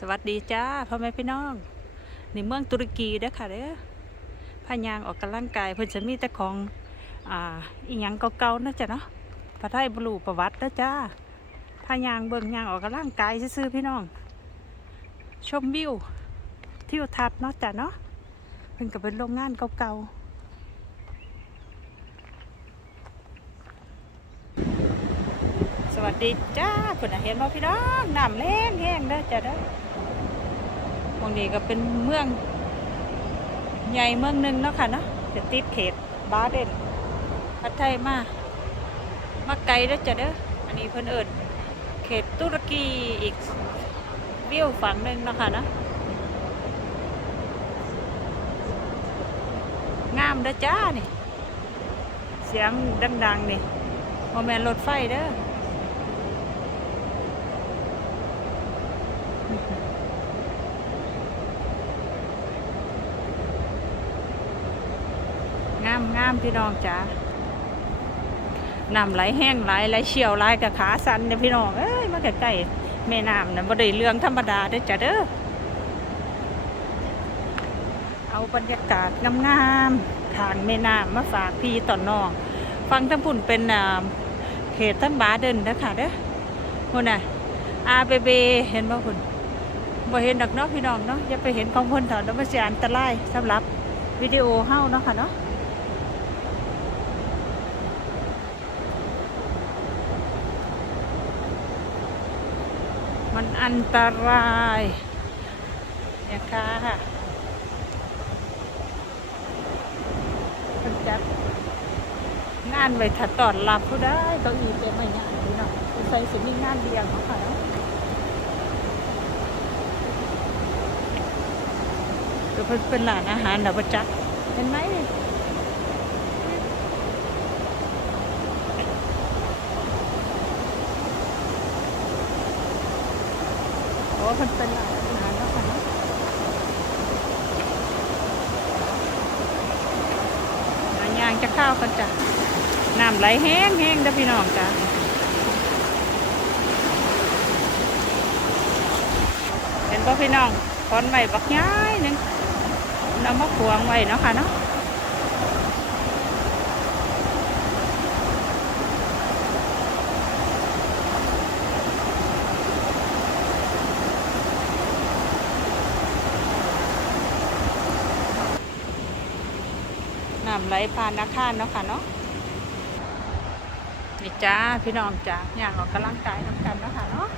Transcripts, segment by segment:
สวัสดีจ้าพ่อแม่พี่น้องในเมืองตุรกีเด้อค่ะเด้อพายางออกกำลังกายเพิ่นจะมีแต่ของอ่าอีหยังเก่าๆนะจ๊ะเนาะพระไทยบรูประวัติเด้อจ้าพายางเบิ่งยางออกกำลังกายซื่อๆพี่น้อง ชมวิวทิวทัศน์เนาะจ้ะเนาะเพิ่นก็เป็นโรงงานเก่าๆสวัส ดีจ้าเพิ่นเห็นบ่พี่น้องน้ำแรงแห้งเด้อจ้ะเด้อตรงนี้ก็เป็นเมือง ใหญ่เมืองหนึ่งเนาะค่ะเนาะจะติดเขตบาเดนพัทไทยมามาไกลแล้จ้ะเด้ออันนี้เพิ่นเอิญเขตตุรกีอีกวิวฝั่งหนึ่งเนาะค่ะเนาะงามเด้อจ้านี่ เสียงดังๆนี่โมแมนรถไฟเด้อามงามพี่น้องจ๋าน้ำไหลแห้งไหลไหลเชี่ยวไหลกับขาสันเนี่ยพี่น้องเอ้ยมาใกล้ๆแม่น้ำนะบ่ได้เรื่องธรรมดาเด้อจ้ะเด้อเอาบรรยากาศงามๆทางแม่น้ำมาฝากพี่ต่อน้องฟังทั้งพุ่นเป็นเขตทั้งบาเดินเด้อค่ะเด้อพุ่นน่ะอาเบเบเห็นบ่พุ่นบ่เห็นดอกเนาะพี่น้องเนาะอย่าไปเห็นของเพิ่นเถอะเดี๋ยวมันเสิอันตรายสำหรับวิดีโอเฮ้าเนาะค่ะเนาะ มันอันตรายเนี่ยค่ะมันจัดงานไว้ถัดตอนรับผู้ได้ก็อีเต็มไม่งานนี่เนาะใส่สิมีงานเดียวของเขาเนาะเดี๋ยวเพิ่นเป็นร้านอาหารเดี๋ยวประจักเห็นไหม นี่โอ้เพิ่นเป็นร้านาหารแล้วค่ะนาะหายางจะข้าวกันจ้ะน้ำไหลแห้งแห้งเด้พี่น้องจ้ะเห็นป่ะพี่น้องคอนไว้บักย้ายนึงเอามาขวงไว้เนาะค่ะเนาะ น้ำไหลผ่านอาคารเนาะค่ะเนาะนี่จ้าพี่น้องจ้าอย่างออกกำลังกายน้ำกันเนาะค่ะเนาะ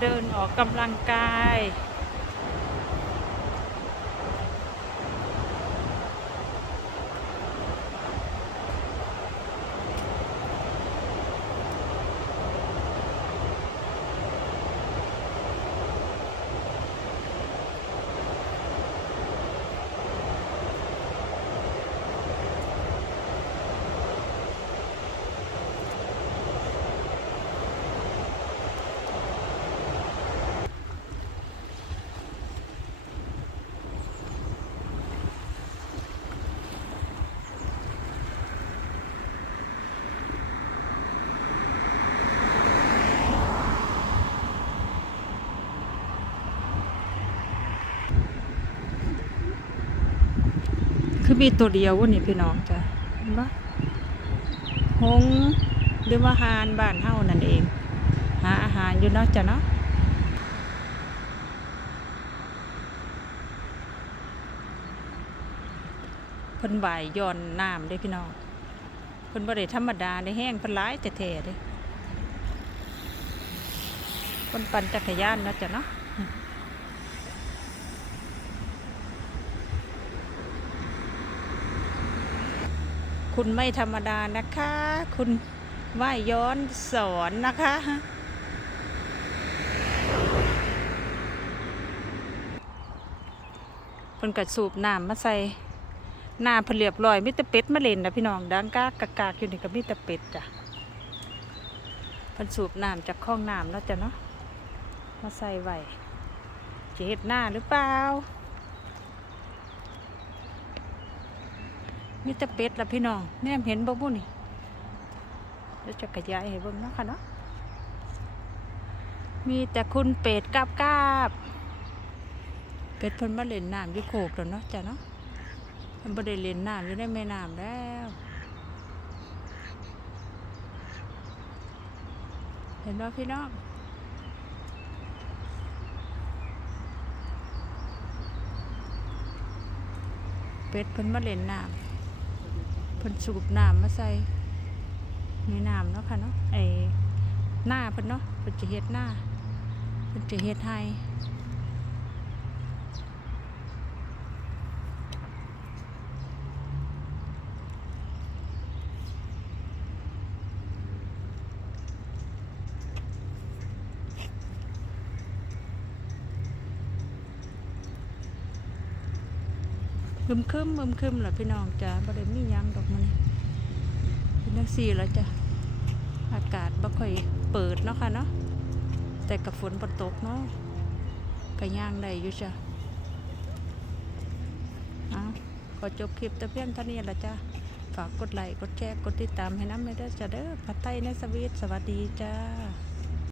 เดินออกกำลังกาย คือมีตัวเดียววันนี้พี่น้องจ้ะเห็นปะหงหรือว่าหานบ้านเฮานั่นเอง หาอาหารอยู่นาะจ้ะเนาะเพิ่นบ่ายย้อนน้ำเด้พี่น้องเพิ่นบ่ได้ธรรมดาได้แห้งเพิ่นหลายจะแท้ๆเด้เพิ่นปั่นจักรยานเนาะจ้ะเนาะ คุณไม่ธรรมดานะคะ คุณว่ายย้อนสอนนะคะ เพิ่นกัดสูบน้ำมาใส่หน้าเพนเรียบร้อยมิตรเป็ดมาเล่นนะพี่น้องดังกากกากอยู่นี่ก็มิตรเป็ดจ้ะเพิ่นสูบน้ำจากคลองน้ำแล้วจ้ะเนาะมาใส่ไว้จะเห็ดหน้าหรือเปล่า มีแต่เป็ดละพี่น้องแนมเห็นบ่บุนี่เดี๋ยวจะกระยายให้เบิ่งเนาะค่ะเนาะมีแต่คุณเป็ดกาบกาบเป็ดเพิ่นมาเล่นน้ำอยู่โขกแล้วเนาะจ้ะเนาะเพิ่นบ่ได้เล่นน้ำอยู่ในแม่น้ำแล้วเห็นว่าพี่น้องเป็ดเพิ่นมาเล่นน้ำ พิ่นสูบน้ำมาใส่ในน้ำเนาะค่ะเนาะไอ้หน้าเพิ่นเนาะเพิ่นจะเฮ็ดหน้าเพิ่นจะเฮ็ดไห้ คึมคึมคึมคึมๆล่ะพี่น้องจ้ะบ่ได้มียังดอกมันเป็นจังซี่ล่ะจ้ะอากาศบ่ค่อยเปิดเนาะค่ะเนาะแต่กับฝนบ่ตกเนาะก็ย่างได้อยู่จ้ะเอาขอจบคลิปแต่เพียงเท่านี้ละจ้ะฝากกดไลค์กดแชร์กดติดตามให้น้ำเลยเด้อจ้ะเด้อผัดไทยในสวีทสวัสดีจ้า